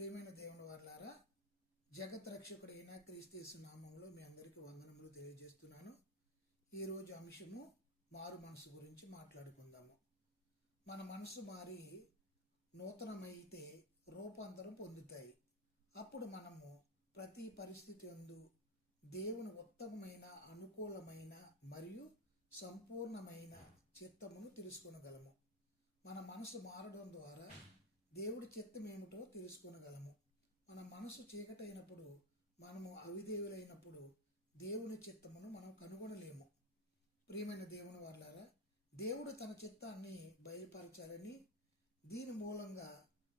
ప్రియమైన దేవుని వారలారా, జగత్ రక్షకుడైన క్రీస్తు నామంలో మీ అందరికీ వందనములు తెలియజేస్తున్నాను. ఈరోజు అంశము మారు మనసు గురించి మాట్లాడుకుందాము. మన మనసు మారి నూతనమైతే రూపాంతరం పొందుతాయి. అప్పుడు మనము ప్రతి పరిస్థితి యందు దేవుని ఉత్తమమైన, అనుకూలమైన మరియు సంపూర్ణమైన చిత్తమును తెలుసుకొనగలము. మన మనసు మారడం ద్వారా దేవుడి చిత్తం ఏమిటో తెలుసుకొనగలము. మన మనసు చీకటైనప్పుడు, మనము అవిధేయులైనప్పుడు దేవుని చిత్తమును మనం కనుగొనలేము. ప్రియమైన దేవుని వారలారా, దేవుడు తన చిత్తాన్ని బయలుపరచాలని దీని మూలంగా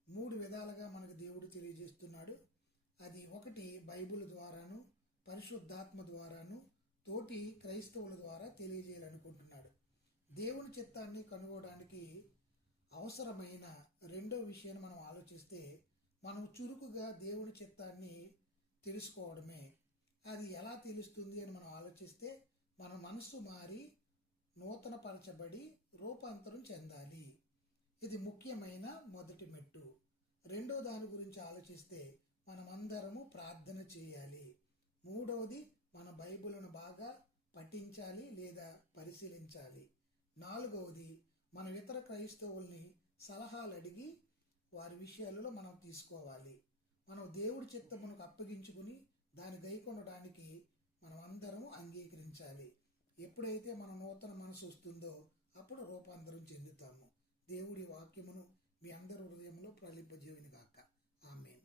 3 విధాలుగా మనకు దేవుడు తెలియజేస్తున్నాడు. అది ఒకటి బైబిల్ ద్వారాను, పరిశుద్ధాత్మ ద్వారాను, తోటి క్రైస్తవుల ద్వారా తెలియజేయాలనుకుంటున్నాడు. దేవుని చిత్తాన్ని కనుగొనడానికి అవసరమైన రెండో విషయాన్ని మనం ఆలోచిస్తే, మనం చురుకుగా దేవుని చిత్తాన్ని తెలుసుకోవడమే. అది ఎలా తెలుస్తుంది అని మనం ఆలోచిస్తే, మన మనసు మారి నూతనపరచబడి రూపాంతరం చెందాలి. ఇది ముఖ్యమైన మొదటి మెట్టు. రెండో దాని గురించి ఆలోచిస్తే, మనమందరము ప్రార్థన చేయాలి. మూడవది, మన బైబిల్ను బాగా పఠించాలి లేదా పరిశీలించాలి. నాలుగవది, మనం ఇతర క్రైస్తవుల్ని సలహాలు అడిగి వారి విషయాలలో మనం తీసుకోవాలి. మనం దేవుడి చిత్తమునకు అప్పగించుకుని దాన్ని గైకొనడానికి మనం అందరము అంగీకరించాలి. ఎప్పుడైతే మన నూతన మనసు వస్తుందో అప్పుడు రూపాంతరం చెందుతాము. దేవుడి వాక్యమును మీ అందరి హృదయంలో ప్రలింపజేయును గాక. ఆమేన్.